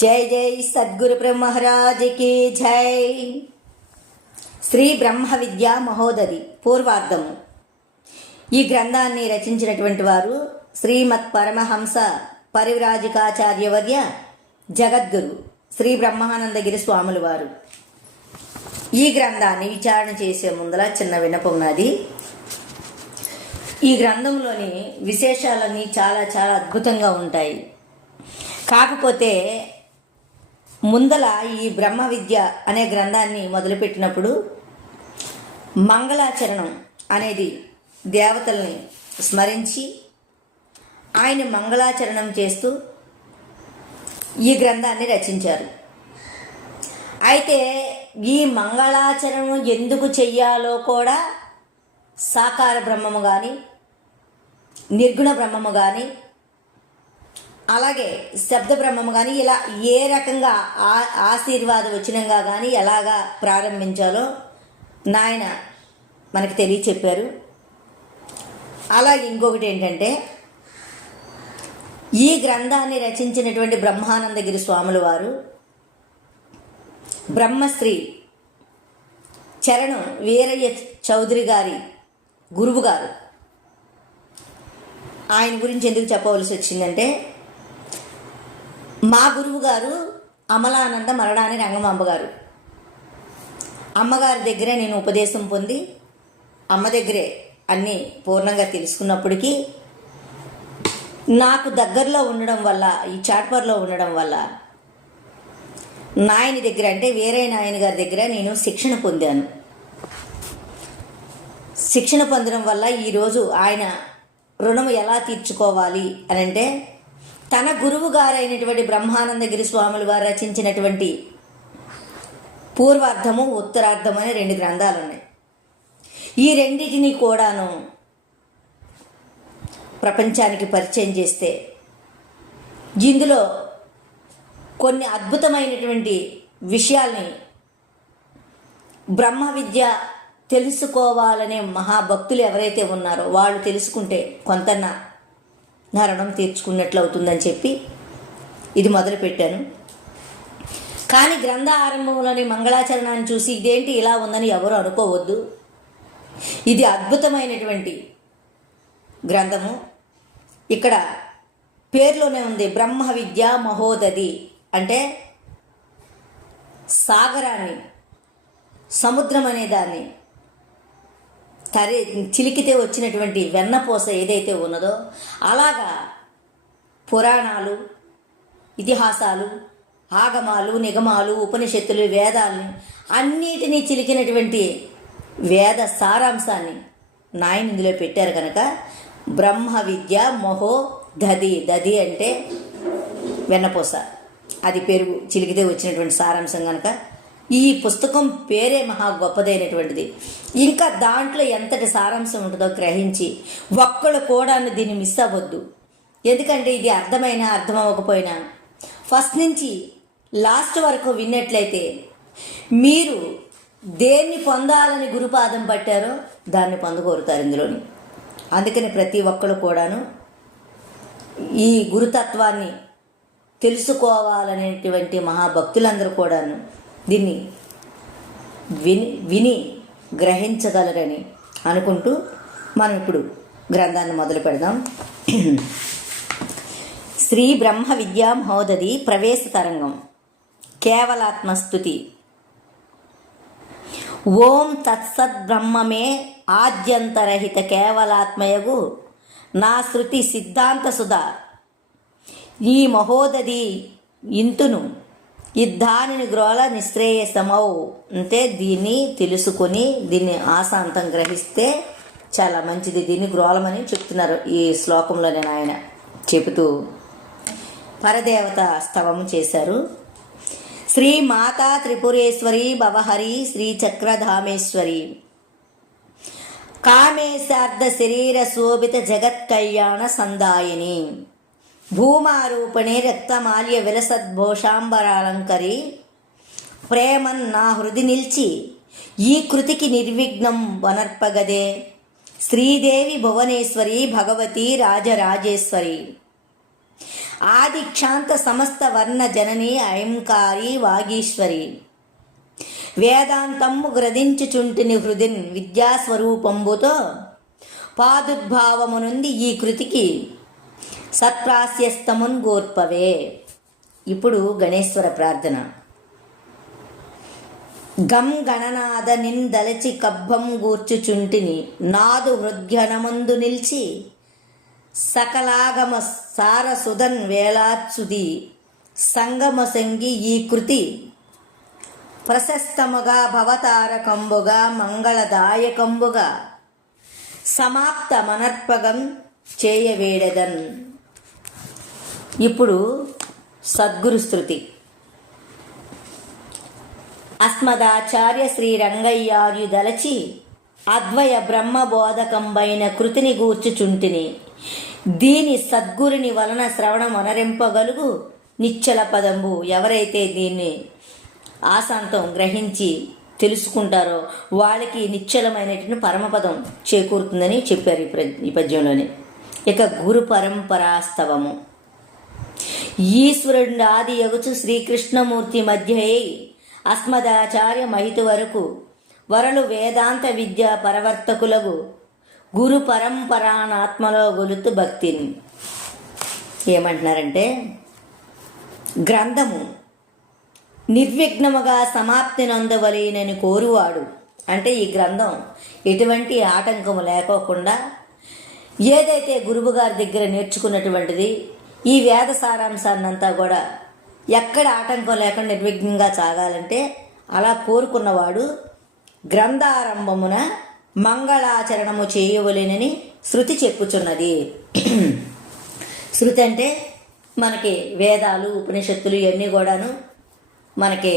జై జై సద్గురు బ్రహ్మహరాజకి జై. శ్రీ బ్రహ్మ విద్యా మహోదరి పూర్వార్ధము. ఈ గ్రంథాన్ని రచించినటువంటి వారు శ్రీమత్ పరమహంస పరివ్రాజికాచార్యవర్య జగద్గురు శ్రీ బ్రహ్మానందగిరి స్వాముల వారు. ఈ గ్రంథాన్ని విచారణ చేసే ముందల చిన్న వినపం ఉన్నది ఈ గ్రంథంలోని విశేషాలన్నీ చాలా చాలా అద్భుతంగా ఉంటాయి. కాకపోతే ముందల ఈ బ్రహ్మ విద్య అనే గ్రంథాన్ని మొదలుపెట్టినప్పుడు మంగళాచరణం అనేది దేవతల్ని స్మరించి ఆయన మంగళాచరణం చేస్తూ ఈ గ్రంథాన్ని రచించారు. అయితే ఈ మంగళాచరణం ఎందుకు చెయ్యాలో కూడా సాకార బ్రహ్మము కానీ నిర్గుణ బ్రహ్మము కానీ అలాగే శబ్ద బ్రహ్మము కానీ ఇలా ఏ రకంగా ఆ ఆశీర్వాద వచనంగా కానీ ఎలాగా ప్రారంభించాలో నాయన మనకి తెలియచెప్పారు. అలాగే ఇంకొకటి ఏంటంటే ఈ గ్రంథాన్ని రచించినటువంటి బ్రహ్మానందగిరి స్వాముల వారు బ్రహ్మశ్రీ చరణం వీరయ్య చౌదరి గారి గురువు గారు. ఆయన గురించి ఎందుకు చెప్పవలసి వచ్చిందంటే మా గురువు గారు అమలానంద మరణాని రంగమాంబ గారు అమ్మగారి దగ్గరే నేను ఉపదేశం పొంది అమ్మ దగ్గరే అన్నీ పూర్ణంగా తెలుసుకున్నప్పటికీ నాకు దగ్గరలో ఉండడం వల్ల ఈ చాట్పర్లో ఉండడం వల్ల నాయన దగ్గర అంటే వేరే నాయన గారి దగ్గర నేను శిక్షణ పొందాను. శిక్షణ పొందడం వల్ల ఈరోజు ఆయన రుణం ఎలా తీర్చుకోవాలి అని అంటే తన గురువు గారైనటువంటి బ్రహ్మానందగిరి స్వాములు వారు రచించినటువంటి పూర్వార్థము ఉత్తరార్థము అనే రెండు గ్రంథాలు ఉన్నాయి ఈ రెండింటిని కూడాను ప్రపంచానికి పరిచయం చేస్తే ఇందులో కొన్ని అద్భుతమైనటువంటి విషయాల్ని బ్రహ్మ విద్య తెలుసుకోవాలనే మహాభక్తులు ఎవరైతే ఉన్నారో వాళ్ళు తెలుసుకుంటే కొంతన్న నా రుణం తీర్చుకున్నట్లు అవుతుందని చెప్పి ఇది మొదలుపెట్టాను. కానీ గ్రంథ ఆరంభంలోని మంగళాచరణాన్ని చూసి ఇదేంటి ఇలా ఉందని ఎవరు అనుకోవద్దు. ఇది అద్భుతమైనటువంటి గ్రంథము. ఇక్కడ పేర్లోనే ఉంది బ్రహ్మ విద్య మహోదది. అంటే సాగరాన్ని సముద్రం అనే దాన్ని తరి చిలికితే వచ్చినటువంటి వెన్నపూస ఏదైతే ఉన్నదో అలాగా పురాణాలు ఇతిహాసాలు ఆగమాలు నిగమాలు ఉపనిషత్తులు వేదాలని అన్నిటినీ చిలికినటువంటి వేద సారాంశాన్ని నాయన ఇందులో పెట్టారు కనుక బ్రహ్మ విద్య మొహో దది దది అంటే వెన్నపూస అది పెరుగు చిలికితే వచ్చినటువంటి సారాంశం కనుక ఈ పుస్తకం పేరే మహా గొప్పదైనటువంటిది. ఇంకా దాంట్లో ఎంతటి సారాంశం ఉంటుందో గ్రహించి ఒక్కళ్ళు కూడా దీన్ని మిస్ అవ్వద్దు. ఎందుకంటే ఇది అర్థమైనా అర్థం అవ్వకపోయినా ఫస్ట్ నుంచి లాస్ట్ వరకు విన్నట్లయితే మీరు దేన్ని పొందాలని గురుపాదం పట్టారో దాన్ని పొందగోరుతారు ఇందులోని. అందుకని ప్రతి ఒక్కరు కూడాను ఈ గురుతత్వాన్ని తెలుసుకోవాలనేటువంటి మహాభక్తులందరూ కూడాను దీన్ని విని విని గ్రహించగలరని అనుకుంటూ మనం ఇప్పుడు గ్రంథాన్ని మొదలు పెడదాం. శ్రీ బ్రహ్మ విద్యా మహోదది ప్రవేశ తరంగం. కేవలాత్మస్థుతి. ఓం తత్సద్బ్రహ్మమే ఆద్యంతరహిత కేవలాత్మయగు. నా శృతి సిద్ధాంత సుధా ఈ మహోదది ఇంతును దానిని గ్రోల నిశ్రేయసమవు అంటే దీన్ని తెలుసుకొని దీన్ని ఆశాంతం గ్రహిస్తే చాలా మంచిది. దీన్ని గ్రోలమని చెప్తున్నారు ఈ శ్లోకంలోనే ఆయన చెబుతూ పరదేవత స్తవము చేశారు. శ్రీ మాతా త్రిపురేశ్వరి భవహరి శ్రీ చక్రధామేశ్వరి. కామేశార్ధ శరీర శోభిత జగత్ కళ్యాణ సందాయిని. భూమారూపణి రక్తమాల్య విలసద్భోషాంబరాలంకరి. ప్రేమన్ నా హృది నిలిచి ఈ కృతికి నిర్విఘ్నం వనర్పగదే. శ్రీదేవి భువనేశ్వరి భగవతి రాజరాజేశ్వరి. ఆదిక్షాంత సమస్త వర్ణ జనని అయంకారి వాగీశ్వరి. వేదాంతము గ్రదించుచుంటిని హృదిన్ విద్యాస్వరూపంబుతో పాదుద్భావము నుండి ఈ కృతికి సత్ప్రాస్యస్తమున్ గోర్పవే. ఇప్పుడు గణేశ్వర ప్రార్థన. గం గణనాద నిందలచి కబ్బం గూర్చుచుంటిని నాదు హృద్ఘనమందు నిలిచి సకలాగమ సారసుధన్ వేలాచుది సంగమ సంగి ఈ కృతి. ప్రశస్తముగా భవతారకంబుగా మంగళదాయకంబుగా సమాప్త మనర్పగం చేయవేడెదన్. ఇప్పుడు సద్గురు స్థుతి అస్మదాచార్య శ్రీ రంగయ్యార్యుదలచి అద్వయ బ్రహ్మబోధకంబైన కృతిని గూర్చుచుంటిని. దీని సద్గురుని వలన శ్రవణం అనరింపగలుగు నిశ్చల పదంబు ఎవరైతే దీన్ని ఆశాంతం గ్రహించి తెలుసుకుంటారో వాళ్ళకి నిశ్చలమైనటువంటి పరమపదం చేకూరుతుందని చెప్పారు ఈ ప్ర- ఈ పద్యంలోని. ఇక గురు పరంపరాస్తవము. ఈశ్వరుడి ఆది యగుచు శ్రీకృష్ణమూర్తి మధ్య అస్మదాచార్య మహితు వరకు వరలు వేదాంత విద్య పరవర్తకులకు గురు పరంపరాణాత్మలో గొలుతు భక్తిని. ఏమంటున్నారంటే గ్రంథము నిర్విఘ్నముగా సమాప్తి నందవలేనని కోరువాడు. అంటే ఈ గ్రంథం ఎటువంటి ఆటంకము లేకోకుండా ఏదైతే గురువుగారి దగ్గర నేర్చుకున్నటువంటిది ఈ వేద సారాంశాన్నంతా కూడా ఎక్కడ ఆటంకం లేకుండా నిర్విఘ్నంగా సాగాలంటే అలా కోరుకున్నవాడు గ్రంథారంభమున మంగళాచరణము చేయవలేనని శృతి చెప్పుచున్నది. శృతి అంటే మనకి వేదాలు ఉపనిషత్తులు ఇవన్నీ కూడాను మనకి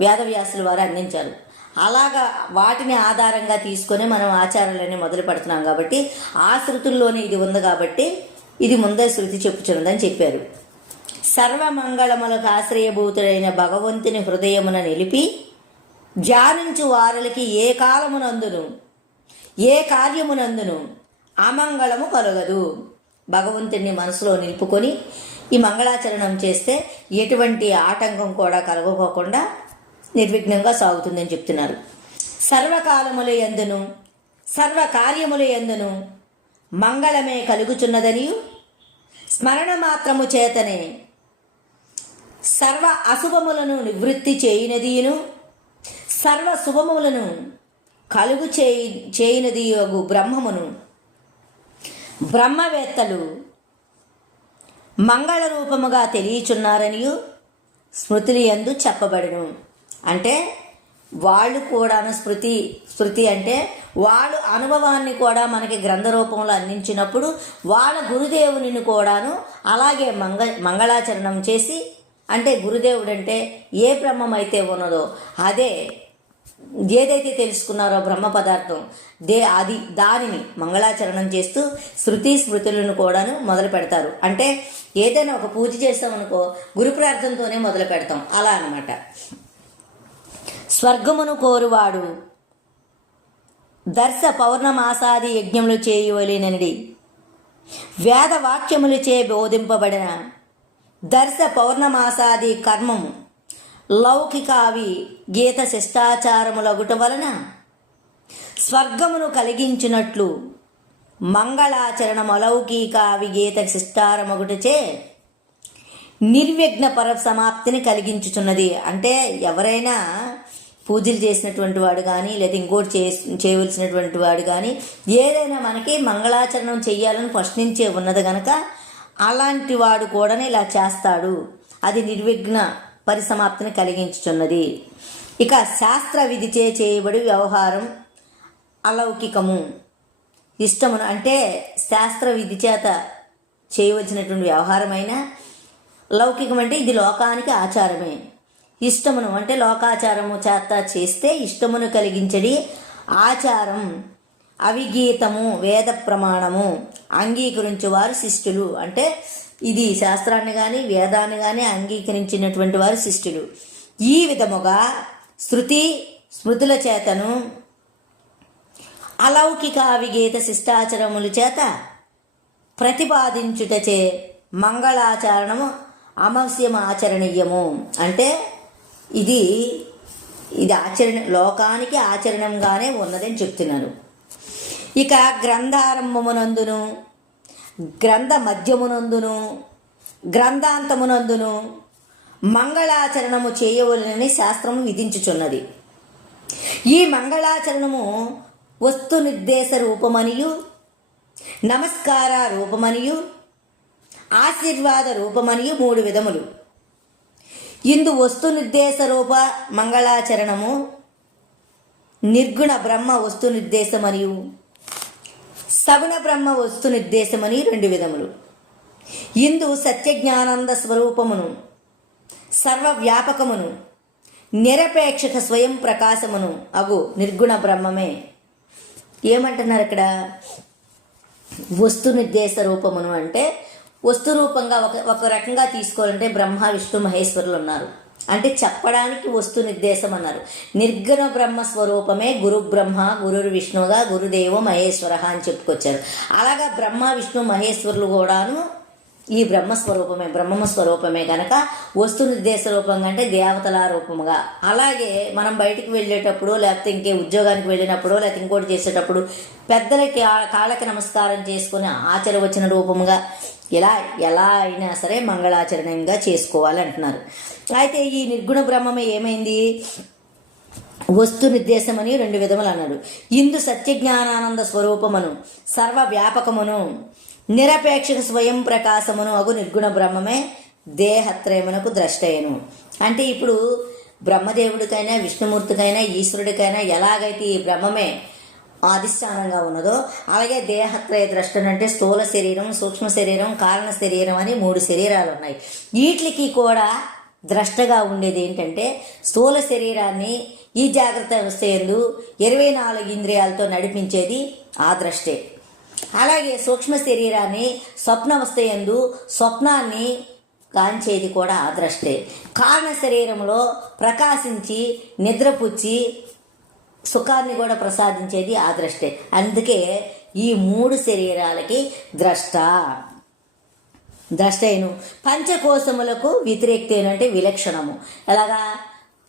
వేదవ్యాసుల వారు అందించారు. అలాగా వాటిని ఆధారంగా తీసుకొని మనం ఆచారాలన్నీ మొదలు పెడుతున్నాం కాబట్టి ఆ శృతుల్లోనే ఇది ఉంది కాబట్టి ఇది ముందే శృతి చెప్పుచున్నదని చెప్పారు. సర్వమంగళములకు ఆశ్రయభూతుడైన భగవంతుని హృదయమున నిలిపి ధ్యానించు వారలకి ఏ కాలమునందును ఏ కార్యమునందును అమంగళము కలగదు. భగవంతుని మనసులో నిలుపుకొని ఈ మంగళాచరణం చేస్తే ఎటువంటి ఆటంకం కూడా కలగకోకుండా నిర్విఘ్నంగా సాగుతుందని చెప్తున్నారు. సర్వకాలముల ఎందును సర్వకార్యముల ఎందును మంగళమే కలుగుచున్నదనియు? స్మరణ మాత్రము చేతనే సర్వ అశుభములను నివృత్తి చేయునదియును? సర్వ శుభములను కలుగు చేయి చేయునది బ్రహ్మమును? బ్రహ్మవేత్తలు మంగళ రూపముగా తెలియచున్నారనియు స్మృతులు ఎందు చెప్పబడును. అంటే వాళ్ళు కూడాను స్మృతి స్మృతి అంటే వాళ్ళు అనుభవాన్ని కూడా మనకి గ్రంథ రూపంలో అందించినప్పుడు వాళ్ళ గురుదేవుని కూడాను అలాగే మంగ మంగళాచరణం చేసి అంటే గురుదేవుడు అంటే ఏ బ్రహ్మం అయితే ఉన్నదో అదే ఏదైతే తెలుసుకున్నారో బ్రహ్మ పదార్థం దే అది దానిని మంగళాచరణం చేస్తూ శృతి స్మృతులను కూడాను మొదలు పెడతారు. అంటే ఏదైనా ఒక పూజ చేస్తామనుకో గురు ప్రార్థనతోనే మొదలు పెడతాం. అలా అనమాట స్వర్గమును కోరువాడు. దర్శ పౌర్ణమాసాది యజ్ఞములు చేయవలేనడి. వేద వాక్యములచే బోధింపబడిన దర్శ పౌర్ణమాసాది కర్మము లౌకికావి గీత శిష్టాచారములగుట వలన స్వర్గమును కలిగించినట్లు మంగళాచరణం అలౌకికావి గీత శిష్టారమగుటచే నిర్విఘ్న పర సమాప్తిని కలిగించుచున్నది. అంటే ఎవరైనా పూజలు చేసినటువంటి వాడు కానీ లేదా ఇంకోటి చే చేయవలసినటువంటి వాడు కానీ ఏదైనా మనకి మంగళాచరణం చేయాలని ఫస్ట్ నుంచే ఉన్నది గనక అలాంటి వాడు కూడా ఇలా చేస్తాడు. అది నిర్విఘ్న పరిసమాప్తిని కలిగించుచున్నది. ఇక శాస్త్ర విధిచే చేయబడి వ్యవహారం అలౌకికము. ఇష్టమును అంటే శాస్త్ర విధి చేత చేయవలసినటువంటి వ్యవహారమైన లౌకికం అంటే ఇది లోకానికి ఆచారమే. ఇష్టమును అంటే లోకాచారము చేత చేస్తే ఇష్టమును కలిగించడి ఆచారం అవిగీతము వేద ప్రమాణము అంగీకరించే వారు శిష్టులు. అంటే ఇది శాస్త్రాన్ని కానీ వేదాన్ని కానీ అంగీకరించినటువంటి వారు శిష్టులు. ఈ విధముగా శృతి స్మృతుల చేతను అలౌకిక అవిగీత శిష్టాచరముల చేత ప్రతిపాదించుటచే మంగళాచరణము అమవస్యం ఆచరణీయము అంటే ఇది ఇది ఆచరణ లోకానికి ఆచరణంగానే ఉన్నదని చెప్తున్నారు. ఇక గ్రంథారంభమునందును గ్రంథ మధ్యమునందును గ్రంథాంతమునందును మంగళాచరణము చేయవలనని శాస్త్రము విధించుచున్నది. ఈ మంగళాచరణము వస్తు నిర్దేశ రూపమనియు నమస్కార రూపమనియు ఆశీర్వాద రూపమనియు మూడు విధములు. ఇందు వస్తు నిర్దేశ రూప మంగళాచరణము. నిర్గుణ బ్రహ్మ వస్తు నిర్దేశమనియు సగుణ బ్రహ్మ వస్తు నిర్దేశమని రెండు విధములు. ఇందు సత్యజ్ఞానంద స్వరూపమును సర్వవ్యాపకమును నిరపేక్షక స్వయం ప్రకాశమును అగు నిర్గుణ బ్రహ్మమే. ఏమంటున్నారు ఇక్కడ? వస్తు నిర్దేశ రూపమును అంటే వస్తు రూపంగా ఒక ఒక రకంగా తీసుకోవాలంటే బ్రహ్మ విష్ణు మహేశ్వరులు ఉన్నారు. అంటే చెప్పడానికి వస్తు నిర్దేశం అన్నారు. నిర్గుణ బ్రహ్మ స్వరూపమే గురు బ్రహ్మ గురురు విష్ణుగా గురుదేవ మహేశ్వర అని చెప్పుకొచ్చారు. అలాగా బ్రహ్మ విష్ణు మహేశ్వరులు కూడాను ఈ బ్రహ్మ స్వరూపమే బ్రహ్మ స్వరూపమే కనుక వస్తు నిర్దేశ రూపంగా అంటే దేవతల రూపముగా అలాగే మనం బయటికి వెళ్ళేటప్పుడు లేకపోతే ఇంకే ఉద్యోగానికి వెళ్ళినప్పుడు లేకపోతే ఇంకోటి చేసేటప్పుడు పెద్దలకి ఆ- కాళ్ళకి నమస్కారం చేసుకుని ఆచర వచ్చిన రూపముగా ఇలా ఎలా అయినా సరే మంగళాచరణంగా చేసుకోవాలి అంటున్నారు అయితే ఈ నిర్గుణ బ్రహ్మమే ఏమైంది? వస్తు నిర్దేశమని రెండు విధములు అన్నాడు. ఇందు సత్యజ్ఞానానంద స్వరూపమును సర్వవ్యాపకమును నిరపేక్షక స్వయం ప్రకాశమును అగు నిర్గుణ బ్రహ్మమే దేహత్రయమునకు ద్రష్టయను. అంటే ఇప్పుడు బ్రహ్మదేవుడికైనా విష్ణుమూర్తికైనా ఈశ్వరుడికైనా ఎలాగైతే ఈ బ్రహ్మమే అధిష్టానంగా ఉన్నదో అలాగే దేహత్రయ ద్రష్టం అంటే స్థూల శరీరం సూక్ష్మ శరీరం కారణ శరీరం అని మూడు శరీరాలు ఉన్నాయి వీటికి కూడా ద్రష్టగా ఉండేది ఏంటంటే స్థూల శరీరాన్ని ఈ జాగ్రత్త వ్యవస్థ ఎందు ఇరవై నాలుగు ఇంద్రియాలతో నడిపించేది ఆ ద్రష్టే. అలాగే సూక్ష్మ శరీరాన్ని స్వప్నవస్థ ఎందు స్వప్నాన్ని కాంచేది కూడా అదృష్టే కారణ శరీరంలో ప్రకాశించి నిద్రపుచ్చి సుఖాన్ని కూడా ప్రసాదించేది ఆ ద్రష్టే. అందుకే ఈ మూడు శరీరాలకి ద్రష్ట. ద్రష్టైను. పంచకోశములకు వ్యతిరేక్తేను అంటే విలక్షణము. ఎలాగా?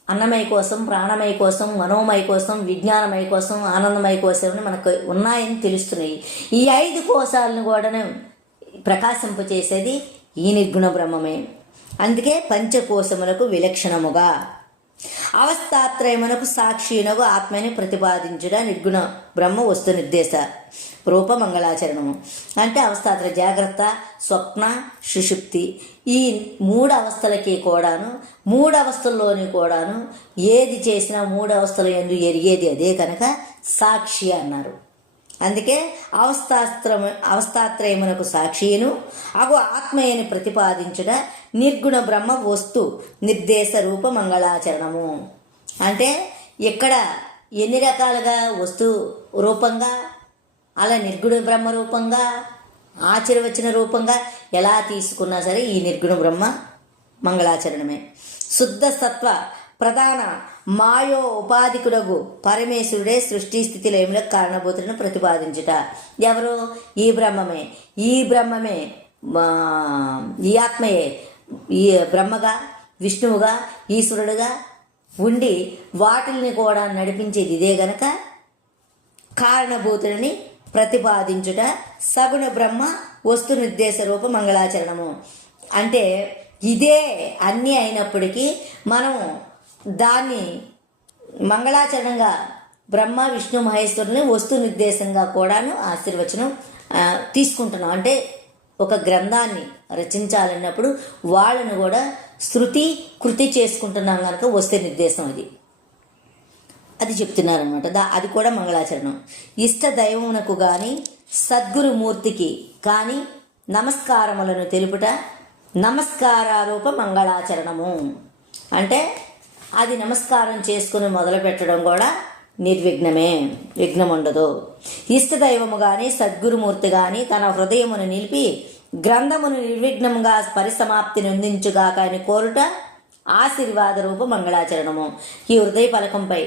అన్నమయ కోసం ప్రాణమయ కోసం మనోమయ కోసం విజ్ఞానమయ కోసం ఆనందమయ కోసం మనకు ఉన్నాయని తెలుస్తున్నాయి. ఈ ఐదు కోశాలను కూడా ప్రకాశింపచేసేది ఈ నిర్గుణ బ్రహ్మమే. అందుకే పంచకోశములకు విలక్షణముగా అవస్థాత్రయమునకు సాక్షినకు ఆత్మని ప్రతిపాదించుట నిర్గుణ. బ్రహ్మ వస్తు నిర్దేశ. రూప మంగళాచరణము. అంటే అవస్థాత్ర జాగ్రత్త స్వప్న సుషుప్తి. ఈ మూడు అవస్థలకి కూడాను మూడు అవస్థల్లోని కూడాను ఏది చేసినా మూడు అవస్థల ఎందు ఎరిగేది అదే కనుక సాక్షి అన్నారు. అందుకే అవస్థాస్త్రం అవస్థాత్రయమునకు సాక్షిను అగు ఆత్మయని ప్రతిపాదించుట నిర్గుణ బ్రహ్మ వస్తు నిర్దేశ రూప మంగళాచరణము. అంటే ఇక్కడ ఎన్ని రకాలుగా వస్తు రూపంగా అలా నిర్గుణ బ్రహ్మ రూపంగా ఆచరవచన రూపంగా ఎలా తీసుకున్నా సరే ఈ నిర్గుణ బ్రహ్మ మంగళాచరణమే. శుద్ధ సత్వ ప్రధాన మాయో ఉపాధికుడగు పరమేశ్వరుడే సృష్టి స్థితి లేములకు కారణభూతులను ప్రతిపాదించుట. ఎవరు? ఈ బ్రహ్మమే. ఈ బ్రహ్మమే ఈ ఆత్మయే. ఈ బ్రహ్మగా విష్ణువుగా ఈశ్వరుడుగా ఉండి వాటిల్ని కూడా నడిపించేది ఇదే గనక కారణభూతులని ప్రతిపాదించుట సగుణ బ్రహ్మ వస్తు నిర్దేశ రూప మంగళాచరణము. అంటే ఇదే అన్నీ అయినప్పటికీ మనం దాన్ని మంగళాచరణంగా బ్రహ్మ విష్ణు మహేశ్వరుని వస్తు నిర్దేశంగా కూడాను ఆశీర్వచనం తీసుకుంటున్నాం. అంటే ఒక గ్రంథాన్ని రచించాలన్నప్పుడు వాళ్ళను కూడా శృతి కృతి చేసుకుంటున్నాం కనుక వస్తు నిర్దేశం అది. అది చెప్తున్నారనమాట దా అది కూడా మంగళాచరణం. ఇష్ట దైవమునకు కానీ సద్గురుమూర్తికి కానీ నమస్కారములను తెలుపుట నమస్కారారూప మంగళాచరణము. అంటే అది నమస్కారం చేసుకుని మొదలు పెట్టడం కూడా నిర్విఘ్నమే. విఘ్నం ఉండదు ఇష్టదైవము కానీ సద్గురుమూర్తి కానీ తన హృదయమును నిలిపి గ్రంథమును నిర్విఘ్నంగా పరిసమాప్తి నొందించుగాక అని కోరుట ఆశీర్వాద రూప మంగళాచరణము. ఈ హృదయ పలకంపై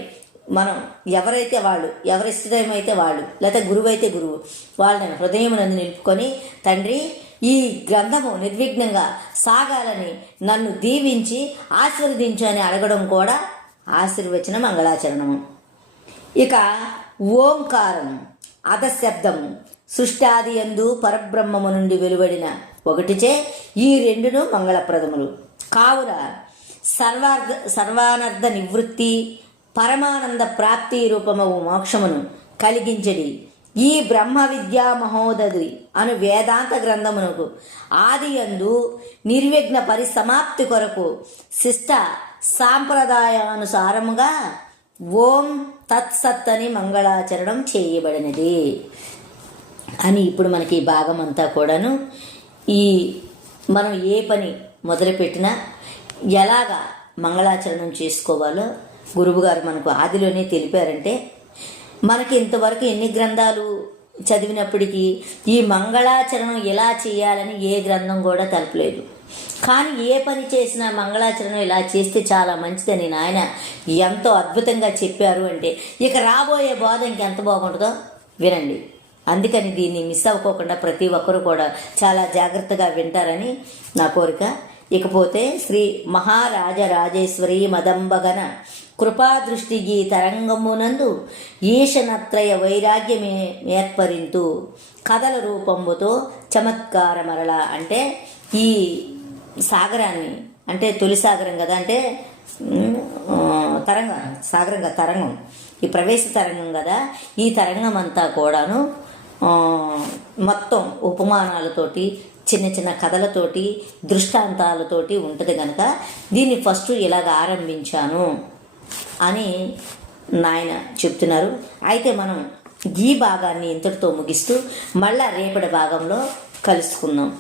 మనం ఎవరైతే వాళ్ళు ఎవరి ఇష్టదైవం అయితే వాళ్ళు లేకపోతే గురువు అయితే గురువు వాళ్ళని హృదయం నందు నిలుపుకొని తండ్రి ఈ గ్రంథము నిర్విఘ్నంగా సాగాలని నన్ను దీవించి ఆశీర్వదించు అని అడగడం కూడా ఆశీర్వచన మంగళాచరణము. ఇక ఓంకారం అధశబ్దము సృష్టాది యందు పరబ్రహ్మము నుండి వెలువడిన ఒకటిచే ఈ రెండును మంగళప్రదములు. కావున సర్వార్థ సర్వానర్థ నివృత్తి పరమానంద ప్రాప్తి రూపము మోక్షమును కలిగించడి ఈ బ్రహ్మ విద్యా మహోదది అను వేదాంత గ్రంథమునకు. ఆది అందు నిర్విఘ్న పరిసమాప్తి కొరకు శిష్ట సాంప్రదాయానుసారముగా ఓం తత్సత్ అని మంగళాచరణం చేయబడినది. అని ఇప్పుడు మనకి ఈ భాగం అంతా కూడాను ఈ మనం ఏ పని మొదలుపెట్టినా ఎలాగా మంగళాచరణం చేసుకోవాలో గురువుగారు మనకు ఆదిలోనే తెలిపారంటే మనకి ఇంతవరకు ఎన్ని గ్రంథాలు చదివినప్పటికీ ఈ మంగళాచరణం ఎలా చేయాలని ఏ గ్రంథం కూడా తెలపలేదు. కానీ ఏ పని చేసినా మంగళాచరణం ఇలా చేస్తే చాలా మంచిదని నాయన ఎంతో అద్భుతంగా చెప్పారు అంటే ఇక రాబోయే బోధ ఇంకెంత బాగుంటుందో వినండి. అందుకని దీన్ని మిస్ అవ్వకోకుండా ప్రతి ఒక్కరు కూడా చాలా జాగ్రత్తగా వింటారని నా కోరిక. ఇకపోతే శ్రీ మహారాజ రాజేశ్వరి మదంబగన కృపాదృష్టి గీ తరంగమునందు ఈశనత్రయ వైరాగ్యమే ఏర్పరింతు. కథల రూపంబుతో చమత్కారమరల అంటే ఈ సాగరాన్ని అంటే తొలి సాగరం కదా అంటే తరంగ తరంగం సాగరం కదా తరంగం ఈ ప్రవేశ తరంగం కదా ఈ తరంగం అంతా కూడాను మొత్తం ఉపమానాలతోటి చిన్న చిన్న కథలతోటి దృష్టాంతాలతోటి ఉంటుంది కనుక దీన్ని ఫస్ట్ ఇలాగ ఆరంభించాను. అని నాయన చెప్తున్నారు. అయితే మనం ఈ భాగాన్ని ఇంతటితో ముగిస్తూ మళ్ళా రేపటి భాగంలో కలుసుకుందాం.